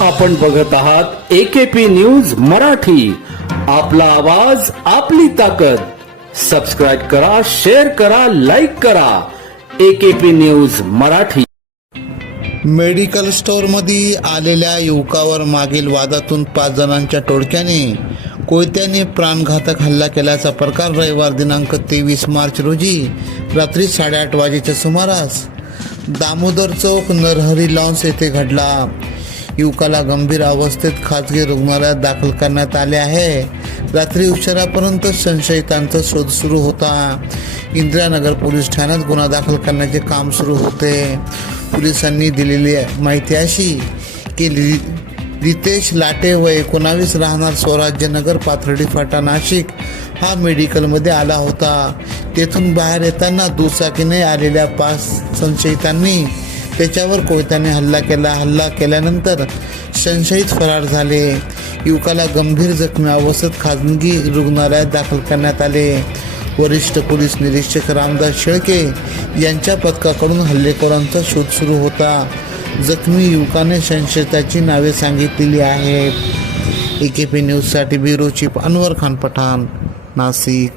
आपण बघत आहात एकेपी न्यूज मराठी. आपला आवाज आपली ताकद. सबस्क्राईब करा शेअर करा लाईक करा. AKP news Marathi. मेडिकल स्टोअरमध्ये आलेल्या युवकावर मागील वादातून पाच जणांच्या टोळक्याने कोयत्याने प्राणघातक हल्ला केल्याचा प्रकार रविवार दिनांक तेवीस मार्च रोजी रात्री साडेआठ वाजेच्या सुमारास दामोदर चौक नरहरी लॉन्स येथे घडला. युवकाला गंभीर अवस्थेत खाजगी रुग्णालयात दाखल करण्यात आले आहे. रात्री उशिरापर्यंत संशयितांचा शोध सुरू होता. इंदिरानगर पोलीस ठाण्यात गुन्हा दाखल करण्याचे काम सुरू होते. पोलिसांनी दिलेली माहिती अशी की रितेश लाटे व एकोणावीस राहणार स्वराज्यनगर पाथर्डी फाटा नाशिक हा मेडिकलमध्ये आला होता. तेथून बाहेर येताना दुचाकीने आलेल्या पाच संशयितांनी त्याच्यावर कोयत्याने हल्ला केला. हल्ला केल्यानंतर संशयित फरार झाले. युवकाला गंभीर जखमी अवस्थेत खाजगी रुग्णालयात दाखल करण्यात आले. वरिष्ठ पोलीस निरीक्षक रामदास शेळके यांच्या पथकाकडून हल्लेखोरांचा शोध सुरू होता. जखमी युवकाने संशयिताची नावे सांगितलेली आहेत. ए के पी न्यूजसाठी ब्युरो चीफ अनवर खान पठाण नाशिक.